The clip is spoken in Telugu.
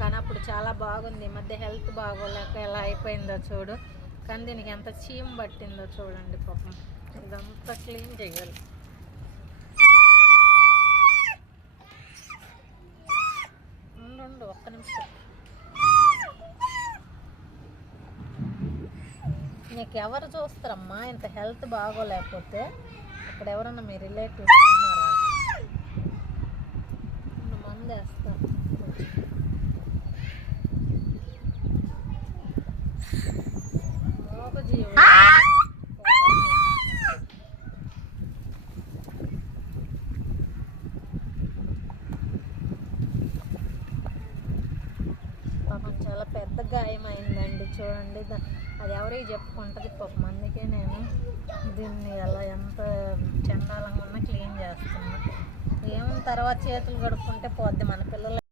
కానీ అప్పుడు చాలా బాగుంది. ఈ మధ్య హెల్త్ బాగోలేక ఎలా అయిపోయిందో చూడు. కానీ దీనికి ఎంత చీమ పట్టిందో చూడండి పాపం. ఇదంతా క్లీన్ చేయాలి. ఉండు ఒక్క నిమిషం. నీకు ఎవరు చూస్తారమ్మా ఇంత హెల్త్ బాగోలేకపోతే? ఇక్కడ ఎవరన్నా మీ రిలేటివ్స్ ఉన్నారా? మందు వేస్తాను. మూగజీవుడు పాపం చాలా పెద్ద గాయం అయిందండి చూడండి. అది ఎవరికి చెప్పుకుంటుంది పాపం. అందుకే నేను దీన్ని ఎలా ఎంత చండాలంగా ఉన్నా క్లీన్ చేస్తున్నా. ఏం తర్వాత చేతులు కడుక్కుంటే పోద్ది మన పిల్లలు.